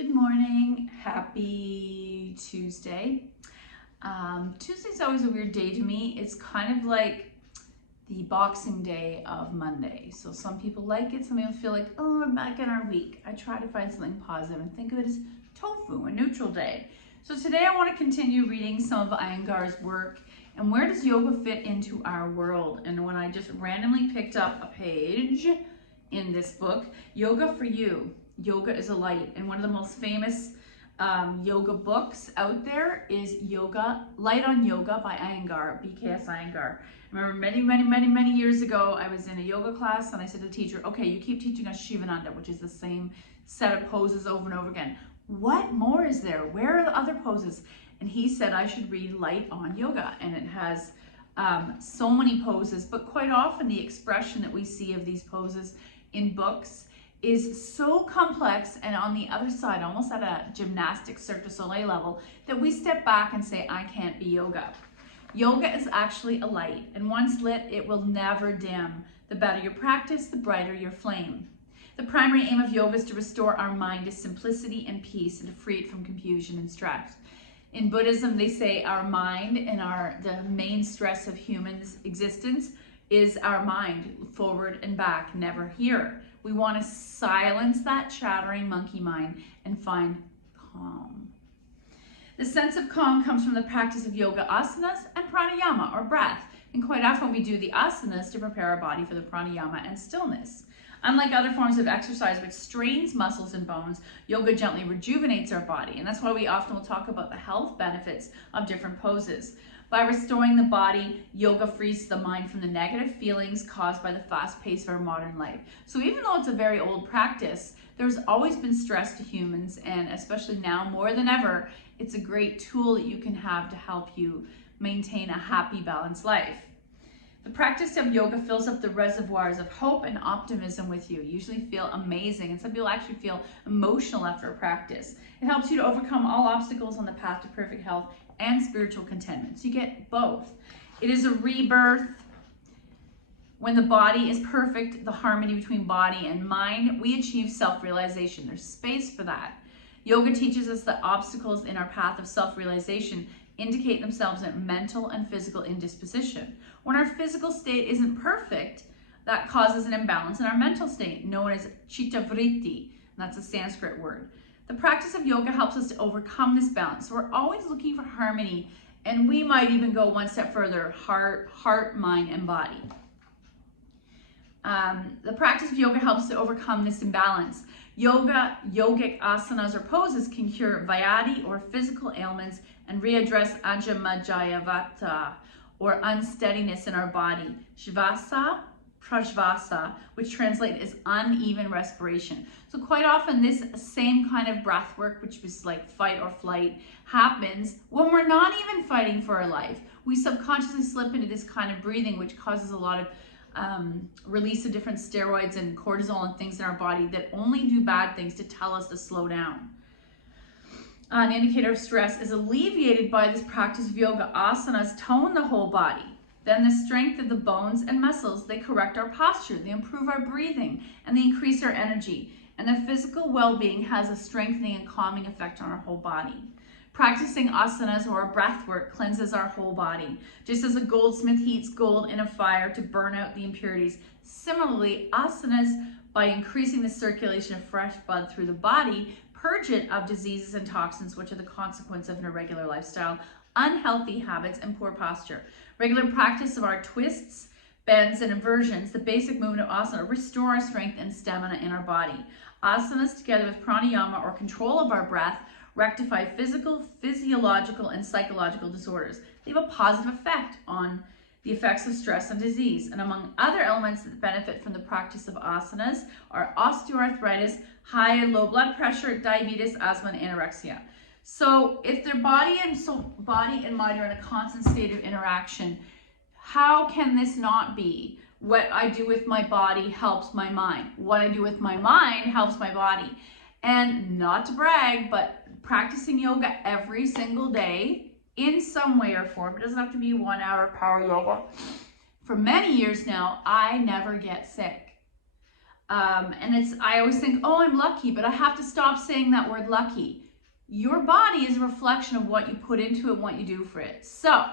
Good morning. Happy Tuesday. Tuesday's always a weird day to me. It's kind of like the Boxing Day of Monday. So some people like it, some people feel like, oh, we're back in our week. I try to find something positive and think of it as tofu, a neutral day. So today I want to continue reading some of Iyengar's work and where does yoga fit into our world. And when I just randomly picked up a page in this book, Yoga for You. Yoga is a Light, and one of the most famous yoga books out there is Light on Yoga by Iyengar, BKS Iyengar. I remember many years ago, I was in a yoga class and I said to the teacher, okay, you keep teaching us Shivananda, which is the same set of poses over and over again. What more is there? Where are the other poses? And he said I should read Light on Yoga, and it has so many poses, but quite often the expression that we see of these poses in books is so complex and on the other side, almost at a gymnastic Cirque du Soleil level, that we step back and say, I can't be yoga. Yoga is actually a light, and once lit, it will never dim. The better your practice, the brighter your flame. The primary aim of yoga is to restore our mind to simplicity and peace and to free it from confusion and stress. In Buddhism, they say our mind and the main stress of humans' existence is our mind, forward and back, never here. We want to silence that chattering monkey mind and find calm. The sense of calm comes from the practice of yoga asanas and pranayama, or breath. And quite often we do the asanas to prepare our body for the pranayama and stillness. Unlike other forms of exercise which strains muscles and bones, yoga gently rejuvenates our body. And that's why we often will talk about the health benefits of different poses. By restoring the body, yoga frees the mind from the negative feelings caused by the fast pace of our modern life. So even though it's a very old practice, there's always been stress to humans, and especially now more than ever, it's a great tool that you can have to help you maintain a happy, balanced life. The practice of yoga fills up the reservoirs of hope and optimism with you. You usually feel amazing, and some people actually feel emotional after a practice. It helps you to overcome all obstacles on the path to perfect health and spiritual contentment. So you get both. It is a rebirth. When the body is perfect, the harmony between body and mind, we achieve self-realization. There's space for that. Yoga teaches us that obstacles in our path of self-realization indicate themselves in mental and physical indisposition. When our physical state isn't perfect, that causes an imbalance in our mental state, known as chitta vritti, and that's a Sanskrit word. The practice of yoga helps us to overcome this balance. So we're always looking for harmony, and we might even go one step further, heart, mind, and body. The practice of yoga helps to overcome this imbalance. Yogic asanas or poses can cure vyadi or physical ailments and readdress ajamajayavata or unsteadiness in our body. Shvasa, prashvasa, which translate as uneven respiration. So quite often this same kind of breath work, which was like fight or flight, happens when we're not even fighting for our life. We subconsciously slip into this kind of breathing, which causes a lot of release of different steroids and cortisol and things in our body that only do bad things to tell us to slow down. An indicator of stress is alleviated by this practice of yoga. Asanas tone the whole body. Then the strength of the bones and muscles, they correct our posture, they improve our breathing, and they increase our energy. And the physical well-being has a strengthening and calming effect on our whole body. Practicing asanas or breath work cleanses our whole body. Just as a goldsmith heats gold in a fire to burn out the impurities, similarly, asanas, by increasing the circulation of fresh blood through the body, purge it of diseases and toxins, which are the consequence of an irregular lifestyle, unhealthy habits, and poor posture. Regular practice of our twists, bends, and inversions, the basic movement of asana, restore our strength and stamina in our body. Asanas, together with pranayama or control of our breath, rectify physical, physiological, and psychological disorders. They have a positive effect on the effects of stress and disease. And among other elements that benefit from the practice of asanas are osteoarthritis, high and low blood pressure, diabetes, asthma, and anorexia. So if their body and mind are in a constant state of interaction, how can this not be? What I do with my body helps my mind. What I do with my mind helps my body. And not to brag, but practicing yoga every single day in some way or form, it doesn't have to be 1 hour power yoga. For many years now, I never get sick. And I always think, oh, I'm lucky, but I have to stop saying that word lucky. Your body is a reflection of what you put into it and what you do for it. So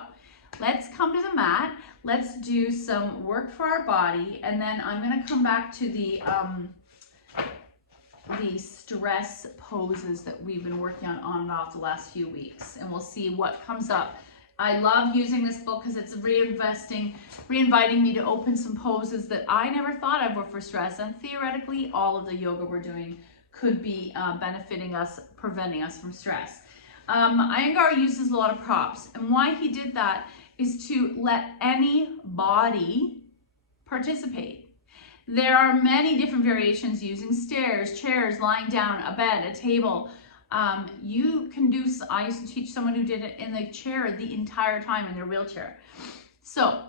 let's come to the mat. Let's do some work for our body, and then I'm going to come back to the stress poses that we've been working on and off the last few weeks, and we'll see what comes up. I love using this book because it's reinviting me to open some poses that I never thought of were for stress, and theoretically all of the yoga we're doing could be benefiting us, preventing us from stress. Iyengar uses a lot of props, and why he did that is to let any body participate. There are many different variations using stairs, chairs, lying down, a bed, a table. You can do, I used to teach someone who did it in the chair the entire time in their wheelchair. So,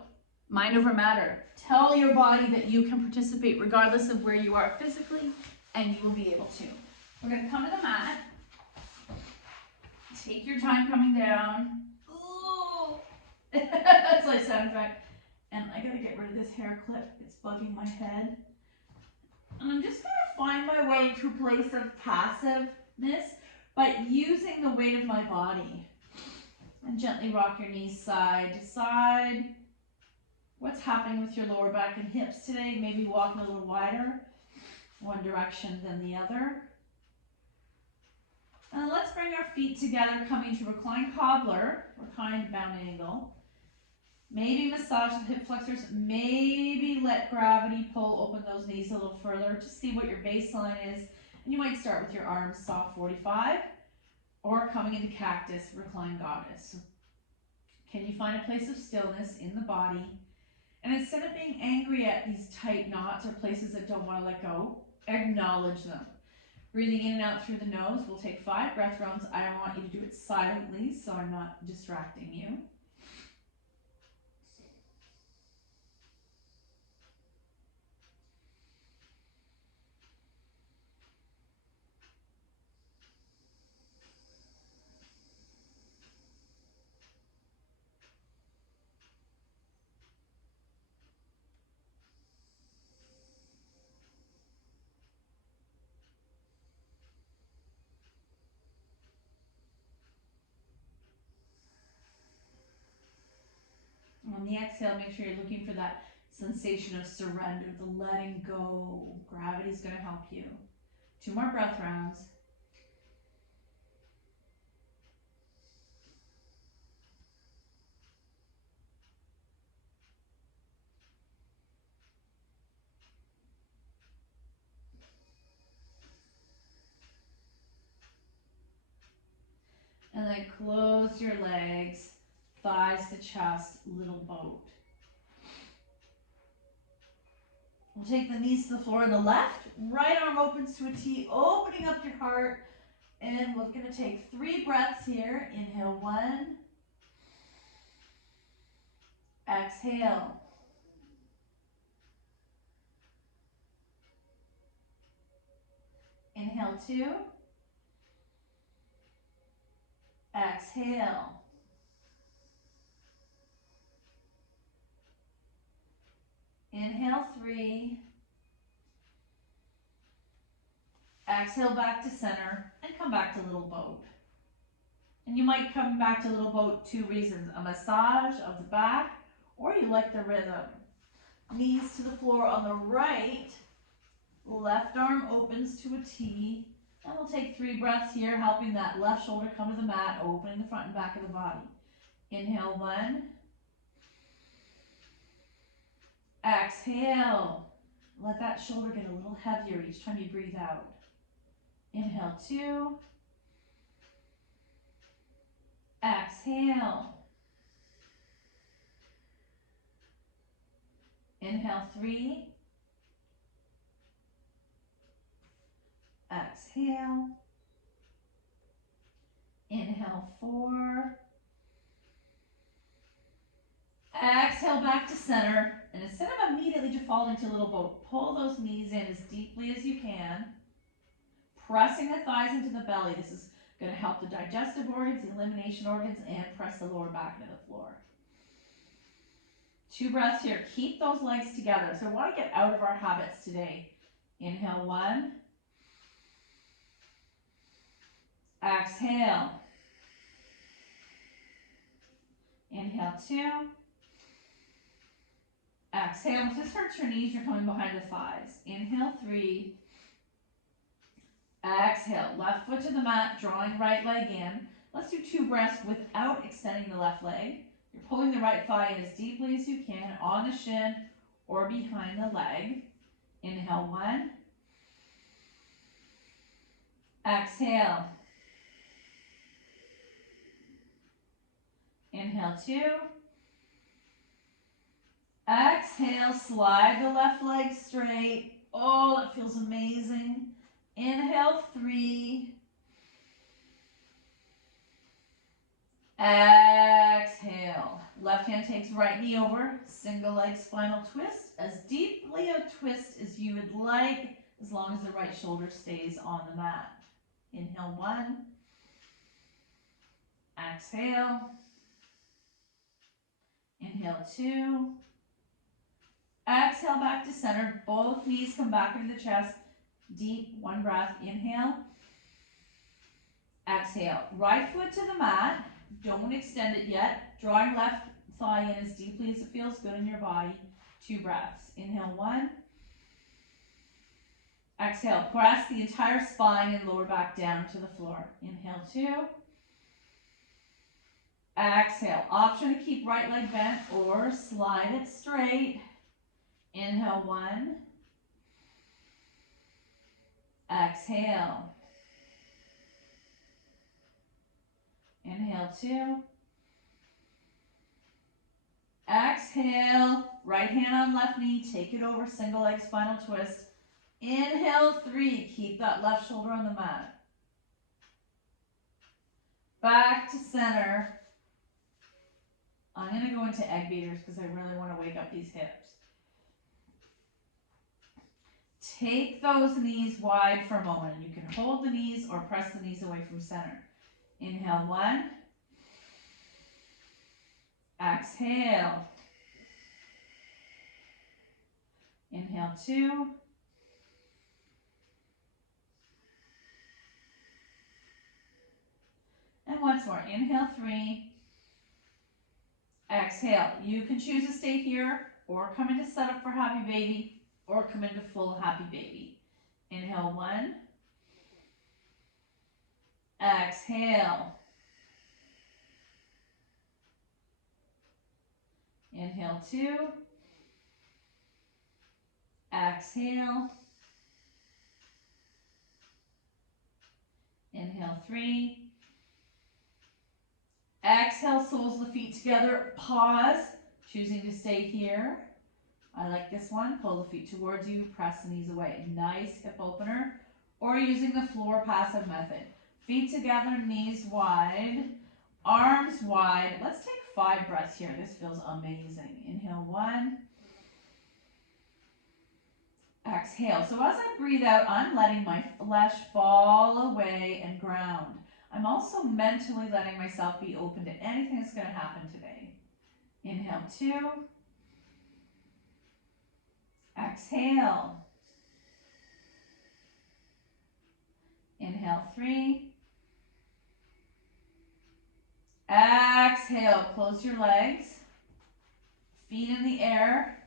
mind over matter. Tell your body that you can participate regardless of where you are physically, and you will be able to. We're going to come to the mat. Take your time coming down. Ooh. That's like sound effect. And I gotta get rid of this hair clip. It's bugging my head. And I'm just gonna find my way to a place of passiveness, but using the weight of my body. And gently rock your knees side to side. What's happening with your lower back and hips today? Maybe walking a little wider, one direction than the other. And let's bring our feet together, coming to reclined cobbler, reclined bound angle. Maybe massage the hip flexors, maybe let gravity pull open those knees a little further to see what your baseline is. And you might start with your arms soft 45 or coming into cactus, reclined goddess. Can you find a place of stillness in the body? And instead of being angry at these tight knots or places that don't want to let go, acknowledge them. Breathing in and out through the nose, we'll take 5 breath rounds. I don't want you to do it silently, so I'm not distracting you. On the exhale, make sure you're looking for that sensation of surrender, the letting go. Gravity's going to help you. 2 more breath rounds. And then close your legs, thighs to chest, little boat. We'll take the knees to the floor on the left, right arm opens to a T, opening up your heart. And we're going to take 3 breaths here. Inhale 1. Exhale. Inhale 2. Exhale. Inhale 3. Exhale back to center and come back to little boat. And you might come back to little boat 2 reasons. A massage of the back, or you like the rhythm. Knees to the floor on the right. Left arm opens to a T. And we'll take 3 breaths here, helping that left shoulder come to the mat, opening the front and back of the body. Inhale 1. Exhale. Let that shoulder get a little heavier each time you breathe out. Inhale 2. Exhale. Inhale 3. Exhale. Inhale 4. Exhale back to center. And instead of immediately defaulting to little boat, pull those knees in as deeply as you can. Pressing the thighs into the belly. This is going to help the digestive organs, the elimination organs, and press the lower back into the floor. 2 breaths here. Keep those legs together. So I want to get out of our habits today Inhale 1. Exhale. Inhale 2. Exhale. If this hurts your knees, you're coming behind the thighs. Inhale 3. Exhale. Left foot to the mat, drawing right leg in. Let's do 2 breaths without extending the left leg. You're pulling the right thigh in as deeply as you can on the shin or behind the leg. Inhale 1. Exhale. Inhale 2. Exhale, slide the left leg straight. Oh, that feels amazing. Inhale 3. Exhale. Left hand takes right knee over. Single leg spinal twist. As deeply a twist as you would like, as long as the right shoulder stays on the mat. Inhale 1. Exhale. Inhale 2. Exhale back to center. Both knees come back into the chest. Deep, 1 breath. Inhale. Exhale. Right foot to the mat. Don't extend it yet. Drawing left thigh in as deeply as it feels good in your body. 2 breaths. Inhale 1. Exhale. Press the entire spine and lower back down to the floor. Inhale 2. Exhale. Option to keep right leg bent or slide it straight. Inhale 1. Exhale. Inhale 2. Exhale. Right hand on left knee. Take it over. Single leg spinal twist. Inhale 3. Keep that left shoulder on the mat. Back to center. I'm going to go into egg beaters because I really want to wake up these hips. Take those knees wide for a moment. You can hold the knees or press the knees away from center. Inhale 1. Exhale. Inhale 2. And once more. Inhale 3. Exhale. You can choose to stay here or come into setup for happy baby or come into full happy baby. Inhale 1. Exhale. Inhale 2. Exhale. Inhale 3. Exhale, soles of the feet together. Pause, choosing to stay here. I like this one. Pull the feet towards you, press the knees away. Nice hip opener. Or using the floor passive method. Feet together, knees wide, arms wide. Let's take 5 breaths here. This feels amazing. Inhale 1. Exhale. So as I breathe out, I'm letting my flesh fall away and ground. I'm also mentally letting myself be open to anything that's going to happen today. Inhale 2. Exhale. Inhale 3. Exhale. Close your legs. Feet in the air.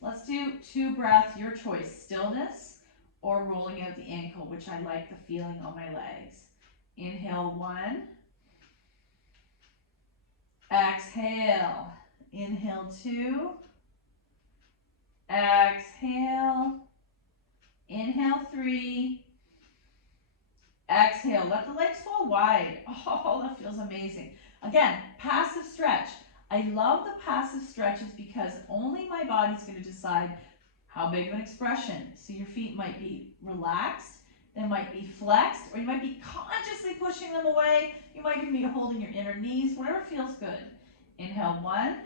Let's do 2 breaths, your choice. Stillness or rolling out the ankle, which I like the feeling on my legs. Inhale 1. Exhale. Inhale 2. Exhale. Inhale 3. Exhale. Let the legs fall wide. Oh, that feels amazing. Again, passive stretch. I love the passive stretches because only my body's going to decide how big of an expression. So your feet might be relaxed, they might be flexed, or you might be consciously pushing them away. You might even be holding your inner knees, whatever feels good. Inhale 1.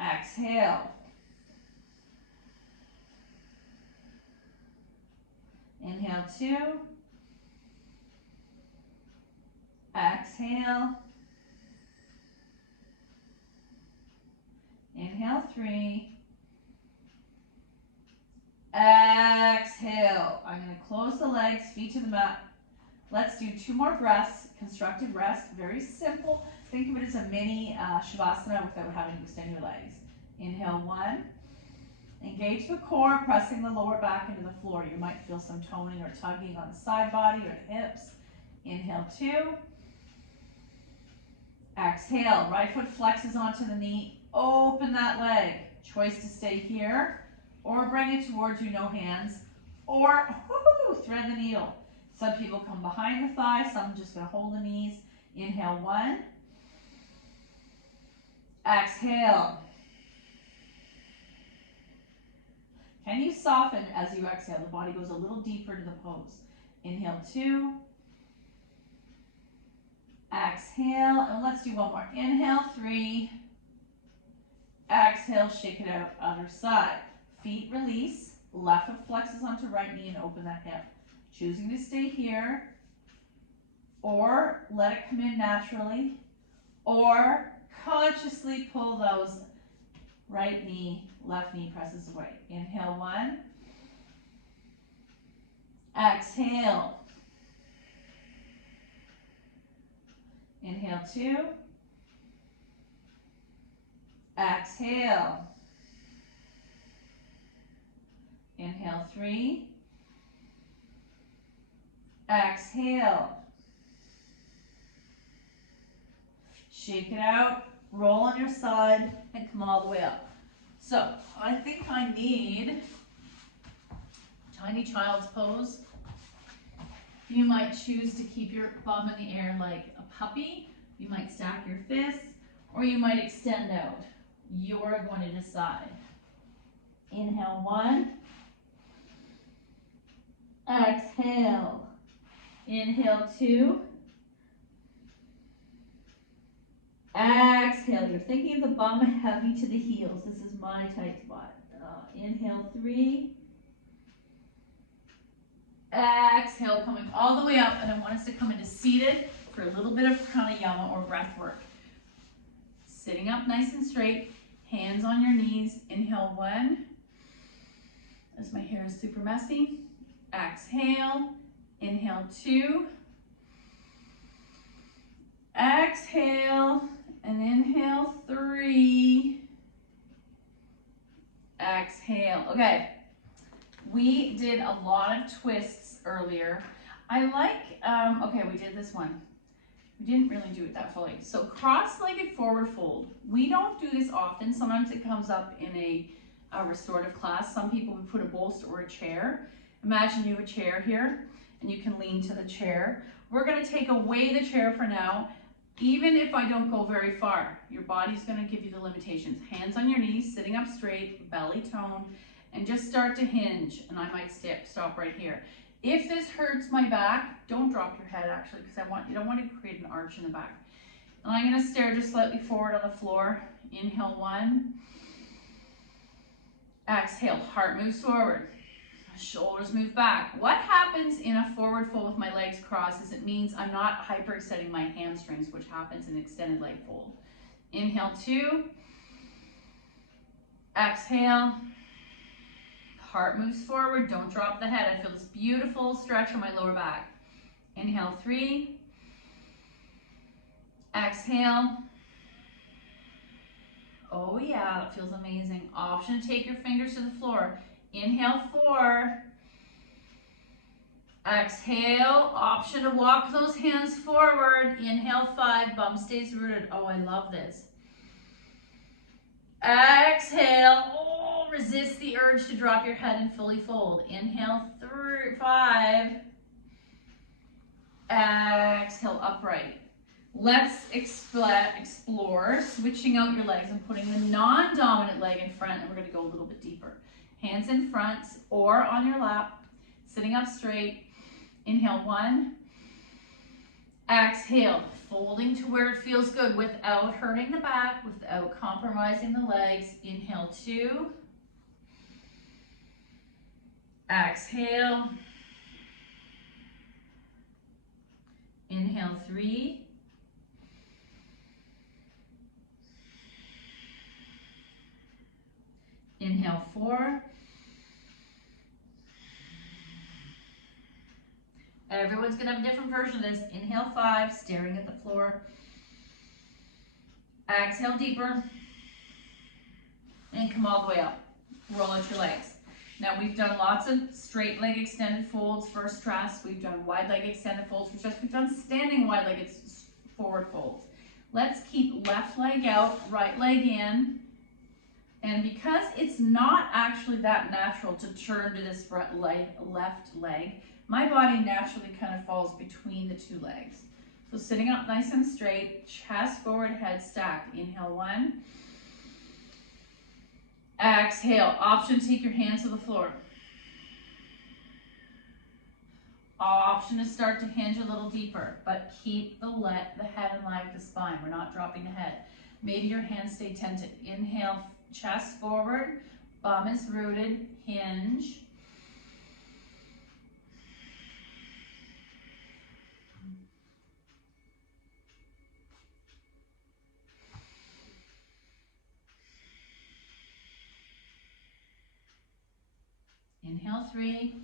Exhale. Inhale 2. Exhale. Inhale 3. Exhale. I'm going to close the legs, feet to the mat. Let's do 2 more breaths, constructive rest, very simple. Think of it as a mini Shavasana without having to extend your legs. Inhale 1. Engage the core, pressing the lower back into the floor. You might feel some toning or tugging on the side body or the hips. Inhale 2. Exhale, right foot flexes onto the knee. Open that leg. Choice to stay here or bring it towards you, no hands. Or thread the needle. Some people come behind the thigh, some just going to hold the knees. Inhale 1. Exhale. Can you soften as you exhale? The body goes a little deeper into the pose. Inhale 2. Exhale, and let's do one more. Inhale 3. Exhale, shake it out, other side. Feet release, left foot flexes onto right knee and open that hip. Choosing to stay here, or let it come in naturally, or consciously pull those right knee, left knee presses away. Inhale 1. Exhale. Inhale 2. Exhale. Inhale 3. Exhale. Shake it out, roll on your side, and come all the way up. So I think I need tiny child's pose. You might choose to keep your bum in the air like a puppy. You might stack your fists, or you might extend out. You're going to decide. Inhale 1. Exhale. Inhale 2. Exhale. You're thinking of the bum heavy to the heels. This is my tight spot. Inhale 3. Exhale, coming all the way up, and I want us to come into seated for a little bit of pranayama or breath work. Sitting up nice and straight, hands on your knees. Inhale 1. As my hair is super messy. Exhale. Inhale 2. Exhale, and inhale 3. Exhale. Okay, we did a lot of twists earlier. I like, okay, we did this one. We didn't really do it that fully. So cross-legged forward fold. We don't do this often. Sometimes it comes up in a restorative class. Some people would put a bolster or a chair. Imagine you have a chair here, and you can lean to the chair. We're going to take away the chair for now. Even if I don't go very far, your body's going to give you the limitations. Hands on your knees, sitting up straight, belly toned, and just start to hinge. And I might stop right here. If this hurts my back, don't drop your head actually, because you don't want to create an arch in the back. And I'm going to stare just slightly forward on the floor. Inhale 1. Exhale, heart moves forward. Shoulders move back. What happens in a forward fold with my legs crossed is it means I'm not hyperextending my hamstrings, which happens in extended leg fold. Inhale 2. Exhale. Heart moves forward. Don't drop the head. I feel this beautiful stretch on my lower back. Inhale 3. Exhale. Oh yeah, that feels amazing. Option to take your fingers to the floor. Inhale 4. Exhale. Option to walk those hands forward. Inhale 5. Bum stays rooted. Oh, I love this. Exhale. Oh, resist the urge to drop your head and fully fold. Inhale 5. Exhale, upright. Let's explore switching out your legs and putting the non-dominant leg in front, and we're going to go a little bit deeper. Hands in front or on your lap, sitting up straight. Inhale 1. Exhale, folding to where it feels good without hurting the back, without compromising the legs. Inhale 2. Exhale. Inhale 3. Inhale 4. Everyone's gonna have a different version of this. Inhale 5, staring at the floor. Exhale deeper. And come all the way up. Roll out your legs. Now we've done lots of straight leg extended folds for stress. We've done wide leg extended folds for stress. We've done standing wide leg forward folds. Let's keep left leg out, right leg in. And because it's not actually that natural to turn to this left leg, my body naturally kind of falls between the two legs. So sitting up nice and straight, chest forward, head stacked. Inhale 1. Exhale. Option, take your hands to the floor. Option to start to hinge a little deeper, but keep the head in line with the spine. We're not dropping the head. Maybe your hands stay tented. Inhale, chest forward, bum is rooted, hinge. Inhale 3.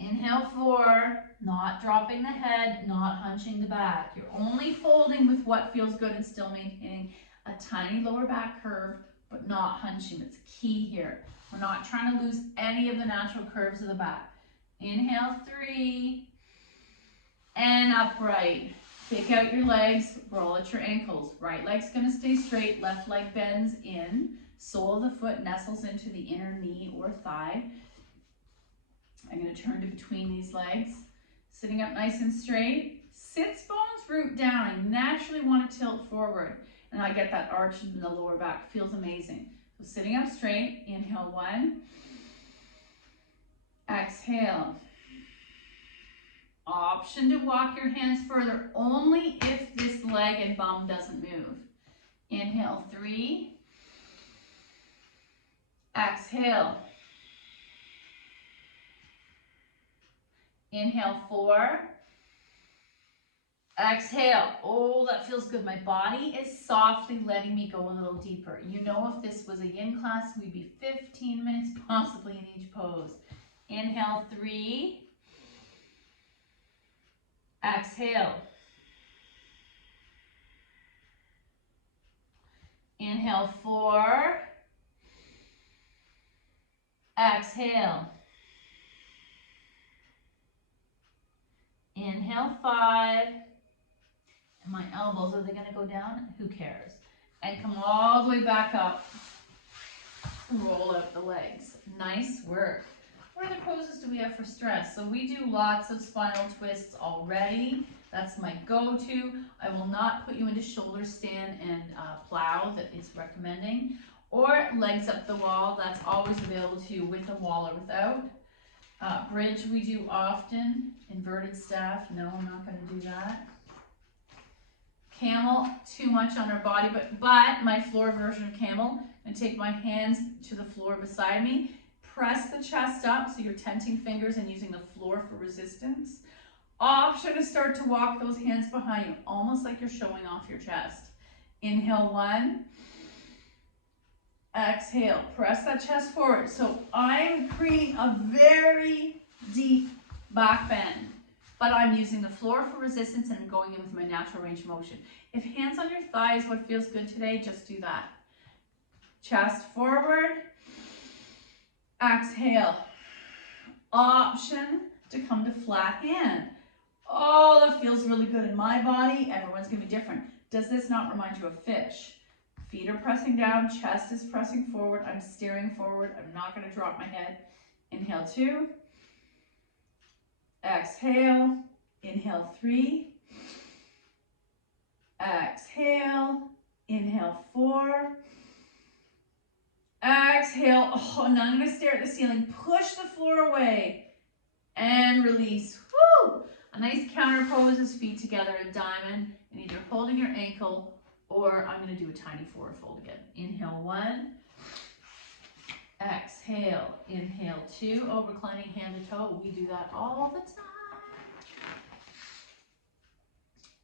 Inhale 4, not dropping the head, not hunching the back. You're only folding with what feels good and still maintaining a tiny lower back curve, but not hunching. That's key here. We're not trying to lose any of the natural curves of the back. Inhale 3, and upright. Kick out your legs, roll at your ankles. Right leg's gonna stay straight, left leg bends in, sole of the foot nestles into the inner knee or thigh. I'm going to turn to between these legs, sitting up nice and straight. Sits bones root down. I naturally want to tilt forward, and I get that arch in the lower back. Feels amazing. So sitting up straight, inhale 1. Exhale. Option to walk your hands further only if this leg and bum doesn't move. Inhale 3. Exhale. Inhale 4. Exhale. Oh, that feels good. My body is softly letting me go a little deeper. You know, if this was a yin class, we'd be 15 minutes possibly in each pose. Inhale 3. Exhale. Inhale 4. Exhale. Inhale 5. And my elbows, are they going to go down? Who cares? And come all the way back up. Roll out the legs. Nice work. What other poses do we have for stress? So we do lots of spinal twists already. That's my go-to. I will not put you into shoulder stand and plow that it's recommending. Or legs up the wall. That's always available to you with a wall or without. Bridge we do often. Inverted staff, no, I'm not going to do that. Camel, too much on our body, but my floor version of camel. And take my hands to the floor beside me. Press the chest up so you're tenting fingers and using the floor for resistance. Option to start to walk those hands behind you, almost like you're showing off your chest. Inhale 1. Exhale, press that chest forward. So I'm creating a very deep back bend, but I'm using the floor for resistance and I'm going in with my natural range of motion. If hands on your thighs, what feels good today, just do that. Chest forward. Exhale. Option to come to flat hand. Oh, that feels really good in my body. Everyone's going to be different. Does this not remind you of fish? Feet are pressing down, chest is pressing forward. I'm staring forward. I'm not going to drop my head. Inhale 2. Exhale. Inhale 3. Exhale. Inhale 4. Exhale. Oh, and now I'm going to stare at the ceiling. Push the floor away. And release. Woo! A nice counter pose is feet together in diamond. And either holding your ankle or I'm going to do a tiny forward fold again. Inhale 1. Exhale. Inhale 2. Oh, reclining hand to toe. We do that all the time.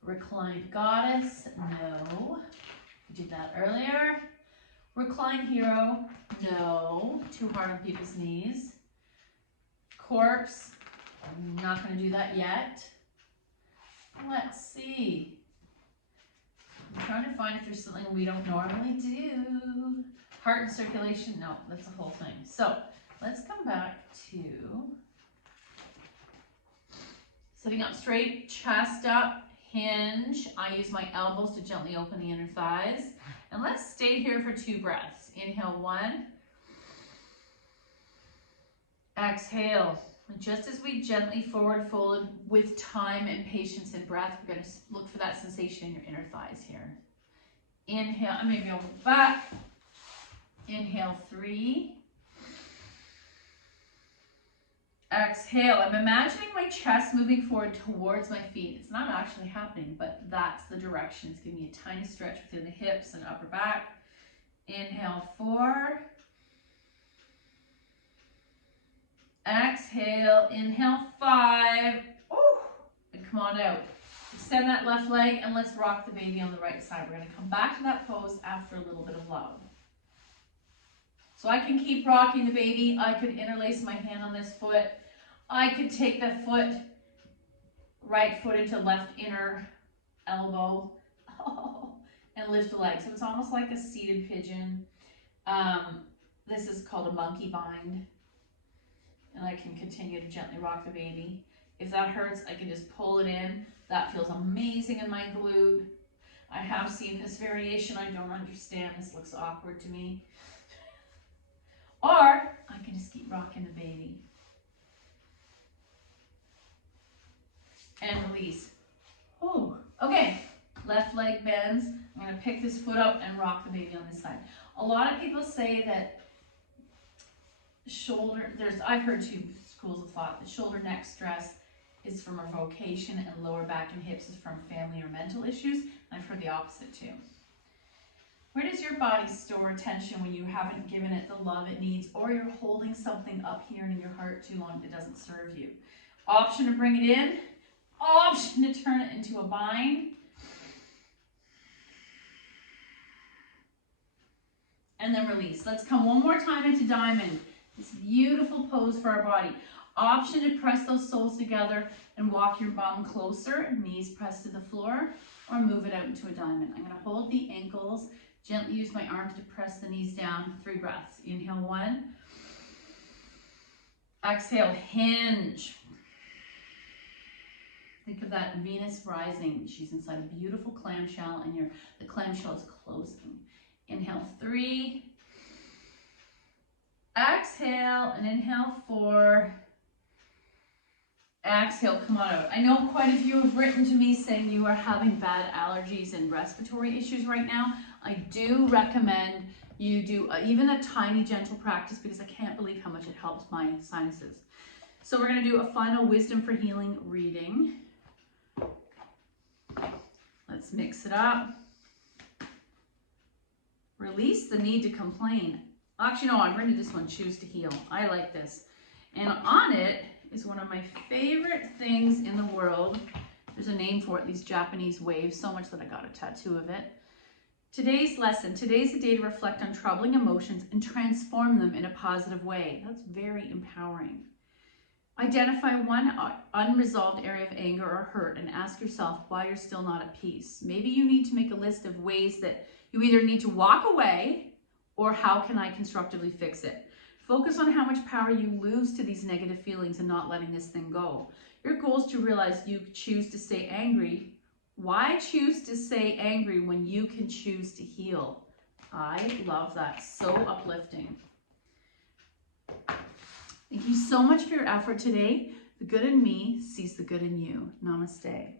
Reclined goddess. No. We did that earlier. Reclined hero. No, too hard on people's knees. Corpse, I'm not going to do that yet. Let's see. I'm trying to find if there's something we don't normally do. Heart and circulation, no, that's the whole thing. So let's come back to sitting up straight, chest up, hinge. I use my elbows to gently open the inner thighs. And let's stay here for 2 breaths. Inhale 1. Exhale. Just as we gently forward fold with time and patience and breath, we're going to look for that sensation in your inner thighs here. Inhale, maybe I'll move back. Inhale 3. Exhale. I'm imagining my chest moving forward towards my feet. It's not actually happening, but that's the direction. It's giving me a tiny stretch within the hips and upper back. Inhale 4. Exhale, inhale 5. Oh, and come on out. Extend that left leg and let's rock the baby on the right side. We're going to come back to that pose after a little bit of love. So I can keep rocking the baby. I could interlace my hand on this foot. I could take the foot, right foot into left inner elbow and lift the leg. So it's almost like a seated pigeon. This is called a monkey bind. And I can continue to gently rock the baby. If that hurts, I can just pull it in. That feels amazing in my glute. I have seen this variation. I don't understand. This looks awkward to me. Or I can just keep rocking the baby. And release. Oh, okay. Left leg bends. I'm going to pick this foot up and rock the baby on this side. A lot of people say that shoulder, I've heard 2 schools of thought. The shoulder neck stress is from a vocation and lower back and hips is from family or mental issues. I've heard the opposite too. Where does your body store tension when you haven't given it the love it needs, or you're holding something up here in your heart too long that doesn't serve you? Option to bring it in, option to turn it into a bind. And then release. Let's come one more time into diamond. This beautiful pose for our body. Option to press those soles together and walk your bum closer, knees pressed to the floor, or move it out into a diamond. I'm going to hold the ankles, gently use my arms to press the knees down. 3 breaths. Inhale 1. Exhale, hinge. Think of that Venus rising. She's inside a beautiful clamshell and the clamshell is closing. Inhale 3. Exhale and inhale 4. Exhale, come on out. I know quite a few have written to me saying you are having bad allergies and respiratory issues right now. I do recommend you do even a tiny gentle practice because I can't believe how much it helps my sinuses. So we're going to do a final wisdom for healing reading. Let's mix it up. Release the need to complain. Actually, no, I'm ready to this one, choose to heal. I like this. And on it is one of my favorite things in the world. There's a name for it, these Japanese waves, so much that I got a tattoo of it. Today's lesson. Today's the day to reflect on troubling emotions and transform them in a positive way. That's very empowering. Identify one unresolved area of anger or hurt and ask yourself why you're still not at peace. Maybe you need to make a list of ways that you either need to walk away or how can I constructively fix it. Focus on how much power you lose to these negative feelings and not letting this thing go. Your goal is to realize you choose to stay angry. Why choose to stay angry when you can choose to heal? I love that. So uplifting. Thank you so much for your effort today. The good in me sees the good in you. Namaste.